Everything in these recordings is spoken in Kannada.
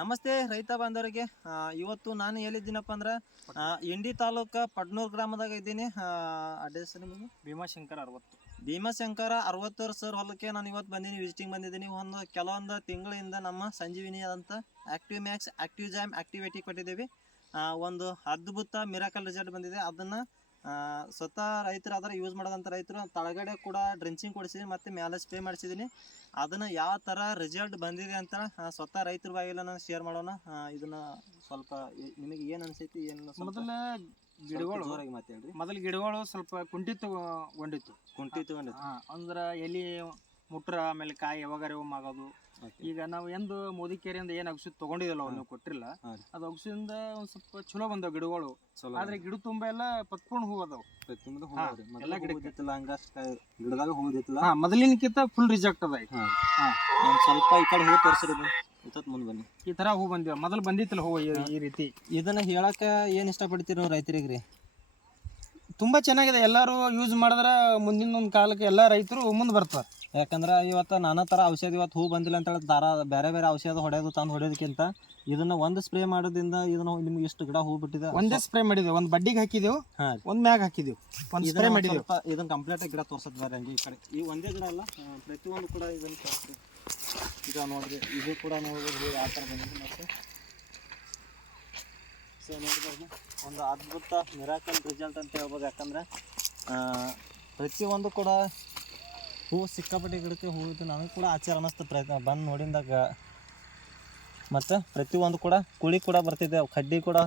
ನಮಸ್ತೆ ರೈತ ಬಾಂಧವರಿಗೆ. ಇವತ್ತು ನಾನು ಎಲ್ಲಿದ್ದೀನಪ್ಪ ಅಂದ್ರೆ ಇಂಡಿ ತಾಲೂಕು ಪಡ್ನೂರು ಗ್ರಾಮದಾಗ ಇದ್ದೀನಿ. ಅಡ್ರೆಸ್ ನಿಮಗೆ ಭೀಮಾಶಂಕರ 60 ಸರ್ ಹೊಲಕ್ಕೆ ನಾನು ಇವತ್ತು ಬಂದೀನಿ, ವಿಸಿಟಿಂಗ್ ಬಂದಿದ್ದೀನಿ. ಕೆಲವೊಂದು ತಿಂಗಳಿಂದ ನಮ್ಮ ಸಂಜೀವಿನಿ ಅಂತ active Max, active jam, activity ಕೊಟ್ಟಿದ್ದೀವಿ. ಒಂದು ಅದ್ಭುತ ಮಿರಾಕಲ್ ರಿಸಲ್ಟ್ ಬಂದಿದೆ. ಅದನ್ನು ಸ್ವತಃ ರೈತರು ಅದರ ಯೂಸ್ ಮಾಡೋದಂತ ರೈತರು ತಳಗಡೆ ಕೂಡ ಡ್ರೆಂಚಿಂಗ್ ಕೊಡಿಸಿದ್ದೀನಿ ಮತ್ತು ಮೇಲೆ ಸ್ಪ್ರೇ ಮಾಡಿಸಿದ್ದೀನಿ. ಅದನ್ನು ಯಾವ ಥರ ರಿಸಲ್ಟ್ ಬಂದಿದೆ ಅಂತ ಸ್ವತಃ ರೈತರ ಬಾಯಿಲ್ಲ ನಾನು ಶೇರ್ ಮಾಡೋಣ. ಇದನ್ನು ಸ್ವಲ್ಪ ನಿಮಗೆ ಏನು ಅನಿಸೈತಿ, ಏನು ಮೊದಲ ಗಿಡಗಳು ಸ್ವಲ್ಪ ಕುಂಠಿತಗೊಂಡಿತ್ತು ಅಂದ್ರೆ ಎಲ್ಲಿ ಮುಟ್ರ ಆಮೇಲೆ ಕಾಯಿ ಯಾವಾಗಾರ ಆಗೋದು. ಈಗ ನಾವು ಎಂದು ಮೋದಿಕೇರಿಯಿಂದ ಏನು ಔಷಧಿ ತಗೊಂಡಿದ್ದಲ್ಲ ನೀವು ಕೊಟ್ಟಿಲ್ಲ, ಅದು ಔಷಧಿಯಿಂದ ಒಂದ್ ಸ್ವಲ್ಪ ಚಲೋ ಬಂದವು ಗಿಡಗಳು. ಆದ್ರೆ ಗಿಡ ತುಂಬಾ ಎಲ್ಲ ಪತ್ಕೊಂಡು ಹೂ ಅದಾವ. ಎಲ್ಲ ಗಿಡದಾಗ ಹೋಗುದಿತ್ತಲ್ಲ, ಮೊದಲಿನಕ್ಕಿಂತ ಫುಲ್ ರಿಜೆಕ್ಟ್ ಅದ. ಸ್ವಲ್ಪ ಈ ಕಡೆ ಹೂ ತೋರಿಸಿರಿ, ಮುಂದೆ ಬನ್ನಿ. ಈ ತರ ಹೂ ಬಂದಿವ, ಮೊದಲು ಬಂದಿತ್ತಲ್ಲ ಹೂ ಈ ರೀತಿ. ಇದನ್ನ ಹೇಳಕ್ಕೆ ಏನು ಇಷ್ಟಪಡ್ತೀರಿ ನೀವು ರೈತರಿಗೆ? ತುಂಬಾ ಚೆನ್ನಾಗಿದೆ. ಎಲ್ಲರೂ ಯೂಸ್ ಮಾಡಿದ್ರೆ ಮುಂದಿನ ಒಂದು ಕಾಲಕ್ಕೆ ಎಲ್ಲ ರೈತರು ಮುಂದೆ ಬರ್ತಾರೆ. ಯಾಕಂದ್ರೆ ಇವತ್ತು ನಾನಾ ಥರ ಔಷಧಿ ಇವತ್ತು ಹೂ ಬಂದಿಲ್ಲ ಅಂತ ಹೇಳಿ ಬೇರೆ ಬೇರೆ ಔಷಧ ಹೊಡೆಯೋದಕ್ಕಿಂತ ಇದನ್ನ ಒಂದು ಸ್ಪ್ರೇ ಮಾಡೋದ್ರಿಂದ ಇದನ್ನ ನಿಮ್ಗೆ ಇಷ್ಟು ಗಿಡ ಹೂ ಬಿಟ್ಟಿದೆ. ಒಂದೇ ಸ್ಪ್ರೇ ಮಾಡಿದೆವು, ಒಂದು ಬಡ್ಡಿಗೆ ಹಾಕಿದೆವು, ಒಂದು ಮ್ಯಾಗ ಹಾಕಿದೆವು, ಒಂದು ಸ್ಪ್ರೇ ಮಾಡಿದೆವು. ಇದನ್ನ ಕಂಪ್ಲೀಟ್ ಗಿಡ ತೋರ್ಸೋದು ಬೇರೆ ಹಂಗೆ ಈ ಕಡೆ ಈ ಒಂದೇ ಗಿಡ ಅಲ್ಲ, ಪ್ರತಿಯೊಂದು ಕೂಡ ಇದನ್ನು ತೋರಿಸ್ತೀವಿ. ಈಗ ನೋಡಿರಿ, ಇದು ಕೂಡ ನೋಡ್ಬೋದು ಯಾವ ಥರ ಬಂದಿದೆ. ಮತ್ತು ಸೊ ನೋಡ್ಬೋದು, ಒಂದು ಅದ್ಭುತ ಮಿರಾಕಲ್ ರಿಸಲ್ಟ್ ಅಂತ ಹೇಳ್ಬೋದು. ಯಾಕಂದರೆ ಪ್ರತಿಯೊಂದು ಕೂಡ ಹೂ ಸಿಕ್ಕಾಪಟ್ಟೆ ಗಿಡಕ್ಕೆ ಹೂ ಇತ್ತು. ನನಗೆ ಕೂಡ ಆಚಾರ ಅನ್ನಿಸ್ತು ಬಂದು ನೋಡಿದಾಗ. ಮತ್ತು ಪ್ರತಿಯೊಂದು ಕೂಡ ಕುಳಿ ಕೂಡ ಬರ್ತಿದೆ, ಕಡ್ಡಿ ಕೂಡ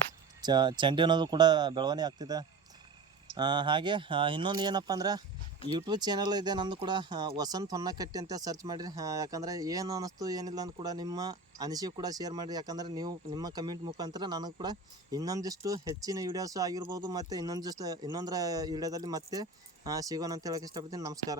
ಚಂಡಿ ಅನ್ನೋದು ಕೂಡ ಬೆಳವಣಿಗೆ ಆಗ್ತಿದೆ. ಹಾಗೆ ಇನ್ನೊಂದು ಏನಪ್ಪ ಅಂದ್ರೆ ಯೂಟ್ಯೂಬ್ ಚಾನಲ್ ಇದೆ ನಂದು ಕೂಡ, ವಸಂತ್ ಹೊನ್ನಕಟ್ಟಿ ಅಂತ ಸರ್ಚ್ ಮಾಡಿರಿ. ಯಾಕಂದರೆ ಏನು ಅನ್ನಿಸ್ತು ಏನಿಲ್ಲ ಅಂತ ಕೂಡ ನಿಮ್ಮ ಅನಿಸಿಕೆ ಕೂಡ ಶೇರ್ ಮಾಡಿರಿ. ಯಾಕಂದರೆ ನೀವು ನಿಮ್ಮ ಕಮೆಂಟ್ ಮುಖಾಂತರ ನನಗೆ ಕೂಡ ಇನ್ನೊಂದಿಷ್ಟು ಹೆಚ್ಚಿನ ವೀಡಿಯೋಸು ಆಗಿರ್ಬೋದು ಮತ್ತು ಇನ್ನೊಂದರ ವೀಡಿಯೋದಲ್ಲಿ ಮತ್ತೆ ಸಿಗೋಣ ಅಂತ ಹೇಳೋಕ್ಕೆ ಇಷ್ಟಪಡ್ತೀನಿ. ನಮಸ್ಕಾರ.